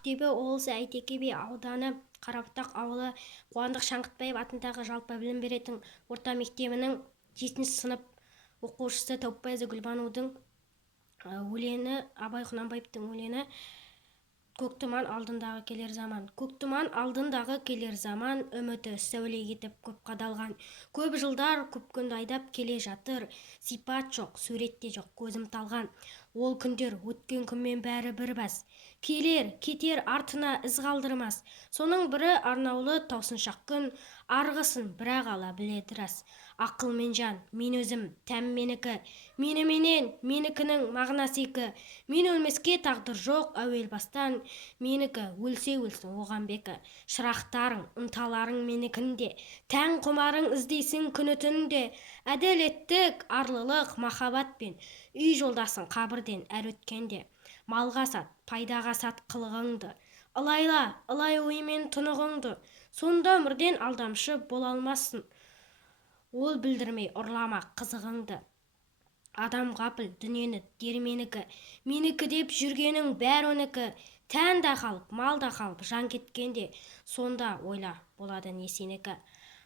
Ақтөбе облысы Әйтеке би ауданы Қарабұтақ ауылы Қуандық Шаңғытбаев атындағы жалпы білім беретін орта мектебінің 7 сынып оқушысы Таупбайза Гүлбанудың өлеңі, Абай Құнанбаевтың өлеңі көк тұман алдындағы келер заман. Көк тұман алдындағы келер заман, үміті сәуле етіп көп қадалған. Көп жылдар, көп күнді айдап келе жатыр. Сипат жоқ, суретте жоқ, көзім талған. Ол күндер өткен күнмен бәрі бір бас. Келер, кетер, артына із қалдырмас. Соның бірі арнаулы таусыншақ күн, арғысын бірақ ала біледі рас. Ақыл мен жан, мен өзім, тәм менікі, меніменен, менікінің мағынасы екі. Мен өлмеске тағдыр жоқ әуел бастан, менікі өлсе өлсін оған бекі. Шырақтарың, ынталарың менікінде, тән құмарың іздейсің күні түнде. Әділеттік, арлылық, махаббатпен үй жолдасың қабірден әр өткенде. Малға сат, пайдаға сат қылығыңды, ылайла, ылай оймен тұнығыңды. Сонда өмірден алдамшы бола алмассың, ол білдірмей ұрламақ қызығыңды. Адам ғапыл дүниені дерменікі, менікі деп жүргенің бәр оныкі. Тән да қалып, мал да қалып, жан кеткенде, сонда ойла болады не сенікі.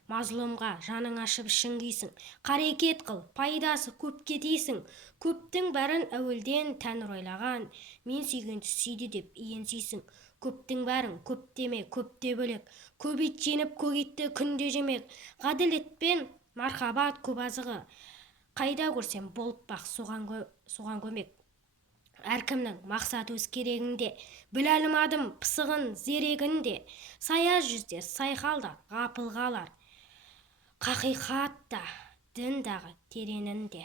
Мазлұмға жаның ашып ішің күйсің, қарекет қыл, пайдасы көпке тисің. Көптің бәрін әуелден тәңір ойлаған, мен сүйгенді сүйді деп иен сүйсің. Көптің бәрін көп деме, көпте бөлек, көп ит жеңіп көк итті күнде жемек. Ғаділетпен мархабат көп азығы, қайда көрсем болып бақ соған көмек. Әркімнің мақсаты өз керегінде, біле алмадым пысығын зерегінде. Сая жүзде сайқалда ғапыл қалар, қақиқатта дін дағы тереңінде.